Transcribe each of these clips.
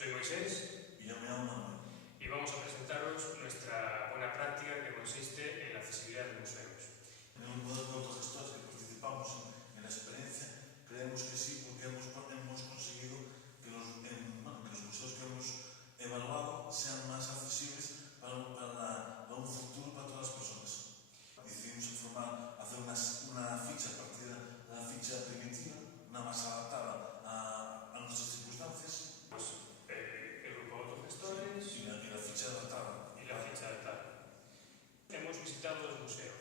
Soy Moisés y yo me llamo Manuel. y vamos a presentaros nuestra buena práctica que consiste en la accesibilidad de museos. En el grupo de autogestores que participamos en la experiencia, creemos que sí, porque hemos conseguido que los museos que hemos evaluado sean más accesibles para un futuro para todas las personas. Decidimos hacer una ficha a partir de la ficha primitiva, una más adaptada a nuestras circunstancias. Pues el grupo de autogestores y la ficha adaptada. Hemos visitado dos museos,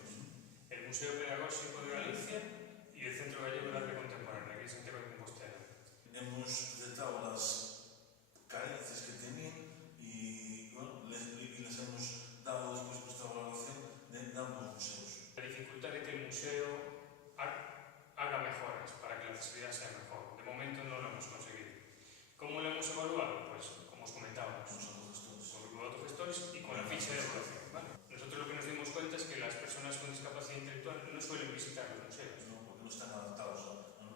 el Museo Pedagógico de Galicia y el Centro Gallego de Arte Contemporánea, aquí en Santiago de Compostela. Hemos detectado las carencias que tenían y les hemos dado después nuestra valoración de ambos museos. La dificultad de que el museo haga mejoras para que la accesibilidad sea mejor. De momento no lo hemos conseguido. ¿Cómo lo hemos evaluado? Pues, como os comentábamos, con el grupo de autogestores y con la ficha de evaluación. ¿Vale? Nosotros lo que nos dimos cuenta es que las personas con discapacidad intelectual no suelen visitar los museos. No, porque no están adaptados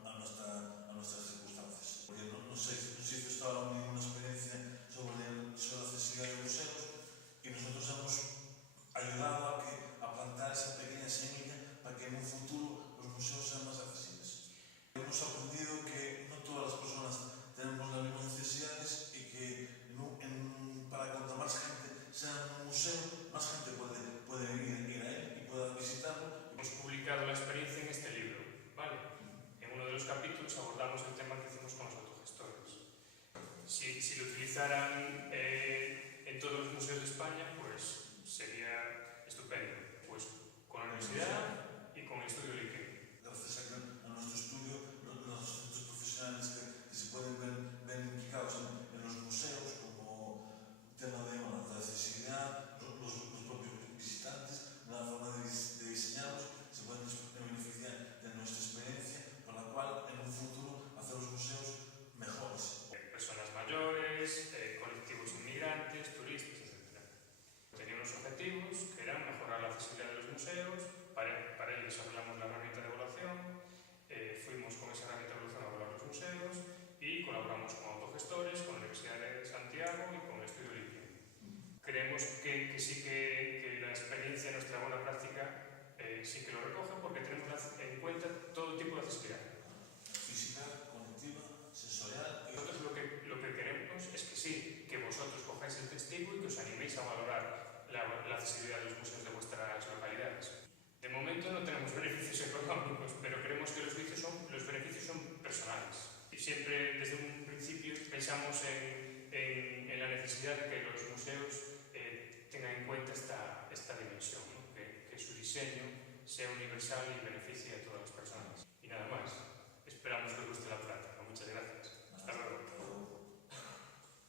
a nuestras circunstancias. Porque no se hizo hasta ahora ninguna experiencia sobre la accesibilidad de museos y nosotros hemos ayudado a plantar esa pequeña semilla para que en un futuro los museos sean más accesibles. Hemos aprendido que no todas las personas tenemos las mismas necesidades y que para cuanto más gente sea en un museo, más gente puede ir a él y pueda visitarlo. Hemos publicado la experiencia en este libro, ¿vale? En uno de los capítulos abordamos el tema que hicimos con los autogestores. Si lo utilizaran en todos los museos de España, pues sería estupendo. Pues con la universidad y con el estudio LICE. Gracias a nuestro estudio, los centros profesionales que se pueden ver implicados en los museos, como tema de accesibilidad, los propios visitantes, la forma de diseñarlos, se pueden beneficiar de nuestra experiencia, por la cual en un futuro hacer los museos mejores. Personas mayores, colectivos inmigrantes, turistas, etc. Tenía unos objetivos que eran mejorar la accesibilidad de los museos. Para ello desarrollamos la herramienta de evaluación, fuimos con esa herramienta de evaluación a evaluar los museos y colaboramos con autogestores, con la Universidad de Santiago y con el Estudio LICE. Creemos que sí que la experiencia, nuestra buena práctica, sí que lo recoge porque tenemos en cuenta todo tipo de accesibilidad. Física, cognitiva, sensorial. Nosotros lo que queremos es que sí, que vosotros cojáis el testigo y que os animéis a valorar la accesibilidad de los museos de vuestras localidades. De momento no tenemos beneficios económicos, pero creemos que los beneficios son personales. Y siempre desde un principio pensamos en la necesidad de que los museos tengan en cuenta esta dimensión, ¿no? que su diseño sea universal y beneficie a todas las personas. Y nada más.